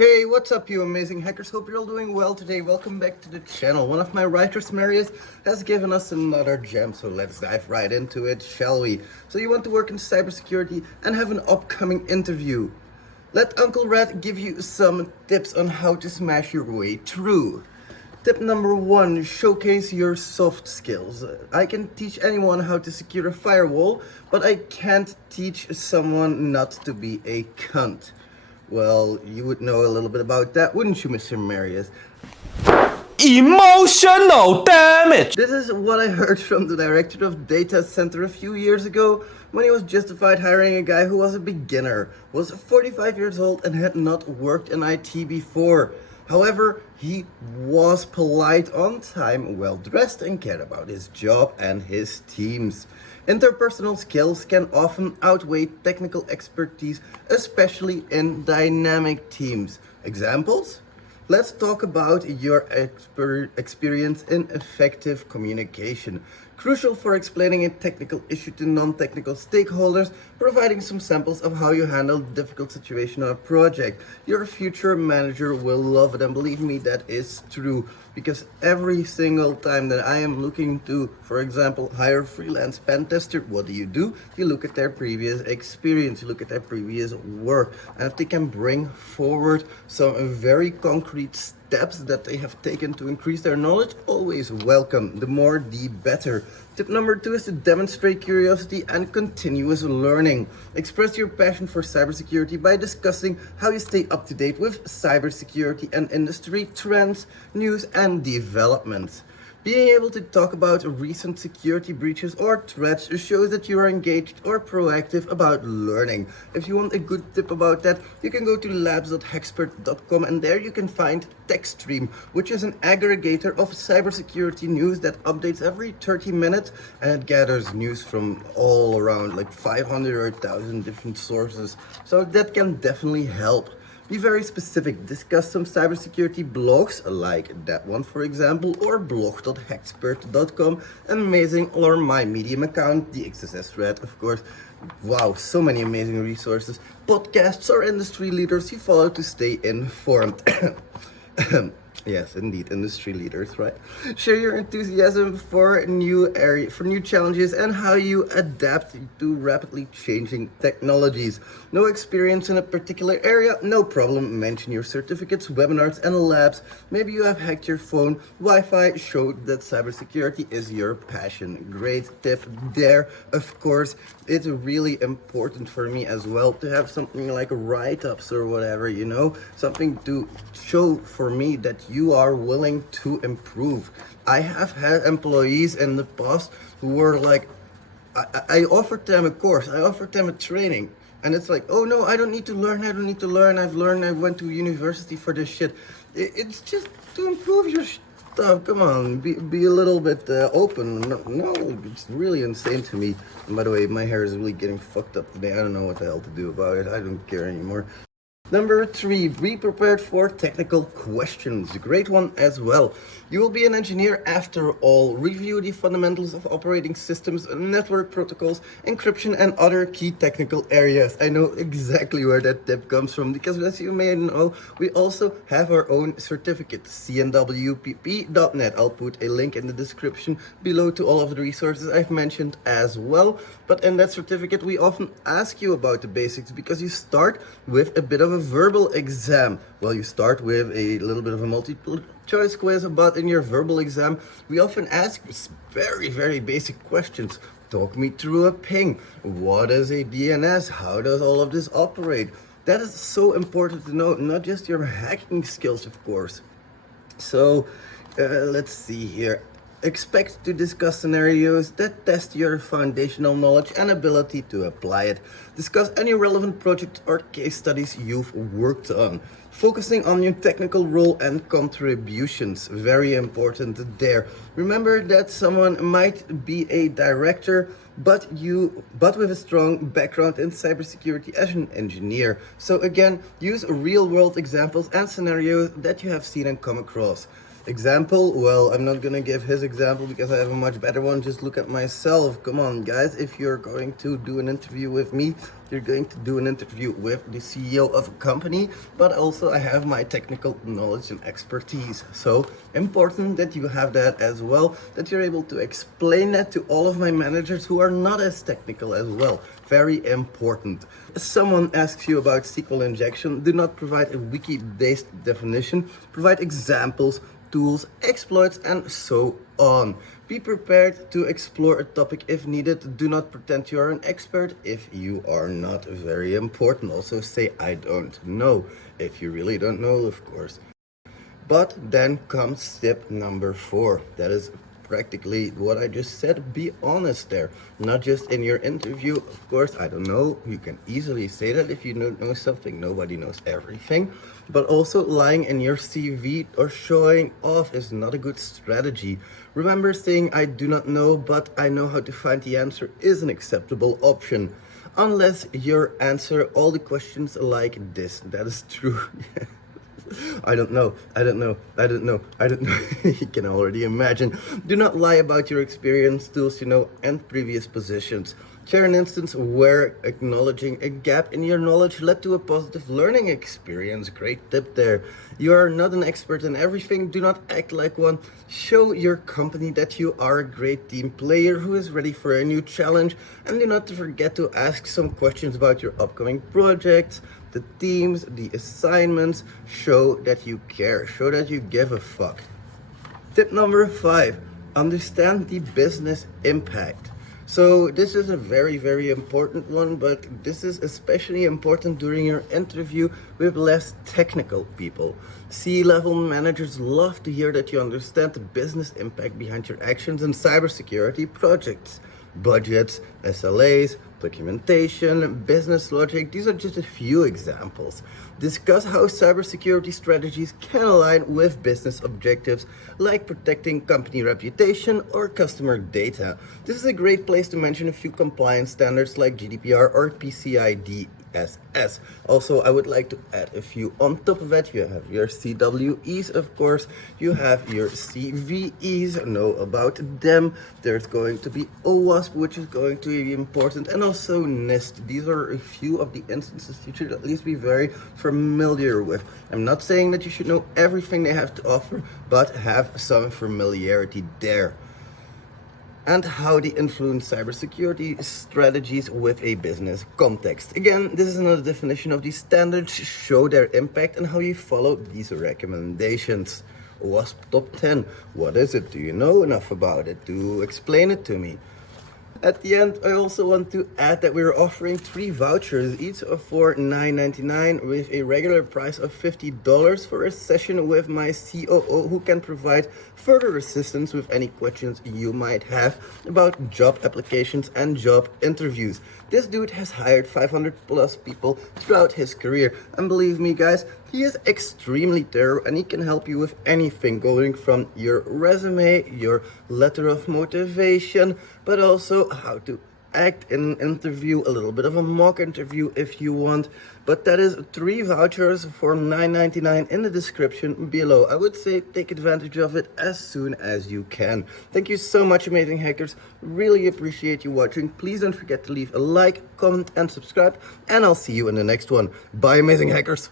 Hey, what's up you amazing hackers? Hope you're all doing well today. Welcome back to the channel. One of my writers, Marius, has given us another gem, so let's dive right into it, shall we? So you want to work in cybersecurity and have an upcoming interview. Let Uncle Red give you some tips on how to smash your way through. Tip number 1, showcase your soft skills. I can teach anyone how to secure a firewall, but I can't teach someone not to be a cunt. Well, you would know a little bit about that, wouldn't you, Mr. Marius? Emotional damage! This is what I heard from the director of data center a few years ago when he was justified hiring a guy who was a beginner, was 45 years old and had not worked in IT before. However, he was polite, on time, well dressed and cared about his job and his teams. Interpersonal skills can often outweigh technical expertise, especially in dynamic teams. Examples? Let's talk about your experience in effective communication. Crucial for explaining a technical issue to non-technical stakeholders, providing some samples of how you handle difficult situation on a project. Your future manager will love it, and believe me, that is true. Because every single time that I am looking to, for example, hire freelance pen tester, what do? You look at their previous experience, you look at their previous work, and if they can bring forward some very concrete steps that they have taken to increase their knowledge, always welcome. The more, the better. Tip number 2 is to demonstrate curiosity and continuous learning. Express your passion for cybersecurity by discussing how you stay up to date with cybersecurity and industry trends, news, and developments. Being able to talk about recent security breaches or threats shows that you are engaged or proactive about learning. If you want a good tip about that, you can go to labs.hexpert.com, and there you can find TechStream, which is an aggregator of cybersecurity news that updates every 30 minutes, and it gathers news from all around, like 500 or 1,000 different sources. So that can definitely help. Be very specific. Discuss some cybersecurity blogs, like that one for example, or blog.hexpert.com, amazing, or my Medium account, the thexssrat, of course. Wow, so many amazing resources, podcasts, or industry leaders you follow to stay informed. Yes, indeed, industry leaders, right? Share your enthusiasm for new challenges and how you adapt to rapidly changing technologies. No experience in a particular area? No problem. Mention your certificates, webinars, and labs. Maybe you have hacked your phone. Wi-Fi showed that cybersecurity is your passion. Great tip there. Of course, it's really important for me as well to have something like write-ups or whatever, you know, something to show for me that you are willing to improve. I have had employees in the past who were like, I offered them a course, I offered them a training, and it's like, oh no, I don't need to learn, I went to university for this shit. It's just to improve your stuff. Come on, be a little bit open. No, it's really insane to me. And by the way, my hair is really getting fucked up today. I don't know what the hell to do about it. I don't care anymore. Number 3, be prepared for technical questions. Great one as well. You will be an engineer after all. Review the fundamentals of operating systems, network protocols, encryption, and other key technical areas. I know exactly where that tip comes from, because as you may know, we also have our own certificate, cnwpp.net. I'll put a link in the description below to all of the resources I've mentioned as well. But in that certificate, we often ask you about the basics, because you start with a bit of a verbal exam. Well, you start with a little bit of a multiple choice quiz, but in your verbal exam, we often ask very basic questions. Talk me through a ping. What is a DNS? How does all of this operate? That is so important to know, not just your hacking skills, of course. So, let's see here. Expect to discuss scenarios that test your foundational knowledge and ability to apply it. Discuss any relevant project or case studies you've worked on. Focusing on your technical role and contributions. Very important there. Remember that someone might be a director, but with a strong background in cybersecurity as an engineer. So again, use real world examples and scenarios that you have seen and come across. Example, well, I'm not gonna give his example because I have a much better one. Just look at myself. Come on, guys. If you're going to do an interview with me, you're going to do an interview with the CEO of a company, but also I have my technical knowledge and expertise. So important that you have that as well, that you're able to explain that to all of my managers who are not as technical as well. Very important. If someone asks you about SQL injection, do not provide a wiki-based definition. Provide examples, tools, exploits, and so on. Be prepared to explore a topic if needed. Do not pretend you are an expert if you are not. Very important. Also say, I don't know, if you really don't know, of course. But then comes tip number 4. That is practically what I just said. Be honest there. Not just in your interview. Of course, I don't know. You can easily say that if you don't know something. Nobody knows everything. But also lying in your CV or showing off is not a good strategy. Remember, saying I do not know, but I know how to find the answer is an acceptable option. Unless your answer all the questions like this. That is true. I don't know. You can already imagine. Do not lie about your experience, tools you know, and previous positions. Share an instance where acknowledging a gap in your knowledge led to a positive learning experience. Great tip there. You are not an expert in everything. Do not act like one. Show your company that you are a great team player who is ready for a new challenge. And do not forget to ask some questions about your upcoming projects, the teams, the assignments. Show that you care. Show that you give a fuck. Tip number 5. Understand the business impact. So this is a very, very important one, but this is especially important during your interview with less technical people. C-level managers love to hear that you understand the business impact behind your actions in cybersecurity projects. Budgets, SLAs, documentation, business logic, these are just a few examples. Discuss how cybersecurity strategies can align with business objectives like protecting company reputation or customer data. This is a great place to mention a few compliance standards like GDPR or PCI DSS. Also, I would like to add a few on top of that. You have your CWEs, of course. You have your CVEs, know about them. There's going to be OWASP, which is going to be important, and also NIST. These are a few of the instances you should at least be very familiar with. I'm not saying that you should know everything they have to offer, but have some familiarity there. And how they influence cybersecurity strategies with a business context. Again, this is another definition of these standards. Show their impact and how you follow these recommendations. WASP Top 10. What is it? Do you know enough about it to explain it to me? At the end, I also want to add that we're offering 3 vouchers, each for $9.99 with a regular price of $50 for a session with my COO who can provide further assistance with any questions you might have about job applications and job interviews. This dude has hired 500 plus people throughout his career, and believe me guys, he is extremely thorough and he can help you with anything going from your resume, your letter of motivation, but also how to act in an interview, a little bit of a mock interview if you want. But that is 3 vouchers for $9.99 in the description below. I would say take advantage of it as soon as you can. Thank you so much, amazing hackers. Really appreciate you watching. Please don't forget to leave a like, comment, and subscribe. And I'll see you in the next one. Bye, amazing hackers.